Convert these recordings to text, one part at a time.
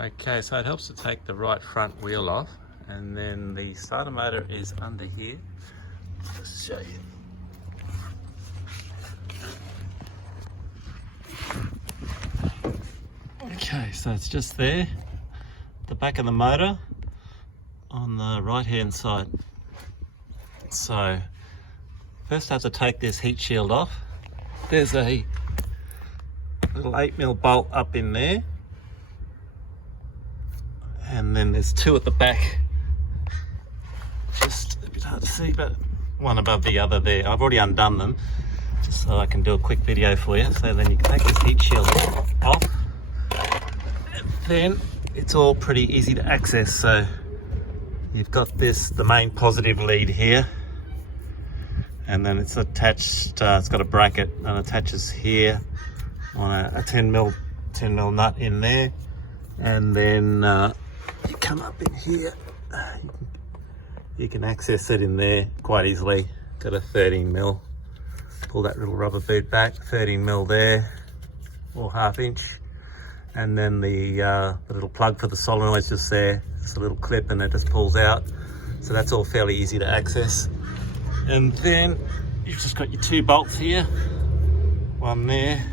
Okay, so it helps to take the right front wheel off, and then the starter motor is under here. Let's show you. Okay, so it's just there, the back of the motor on the right hand side. So first I have to take this heat shield off. There's a little 8mm bolt up in there, and then there's two at the back, just a bit hard to see, but one above the other there. I've already undone them just so I can do a quick video for you. So then you can take this heat shield off, and then it's all pretty easy to access. So you've got the main positive lead here, and then it's attached, it's got a bracket and attaches here on a 10mm nut in there, and then you come up in here, you can access it in there quite easily. Got a 13mm, pull that little rubber boot back, 13mm there, or 1/2 inch, and then the little plug for the solenoid's just there. It's a little clip and it just pulls out, so that's all fairly easy to access. And then you've just got your two bolts here, one there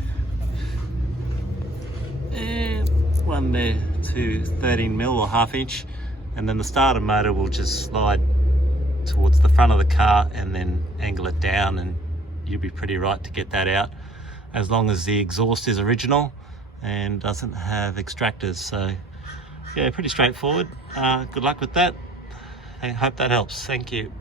and one there to 13mm or 1/2 inch, and then the starter motor will just slide towards the front of the car and then angle it down, and you'll be pretty right to get that out, as long as the exhaust is original and doesn't have extractors. So yeah, pretty straightforward. Good luck with that. I hope that helps. Thank you.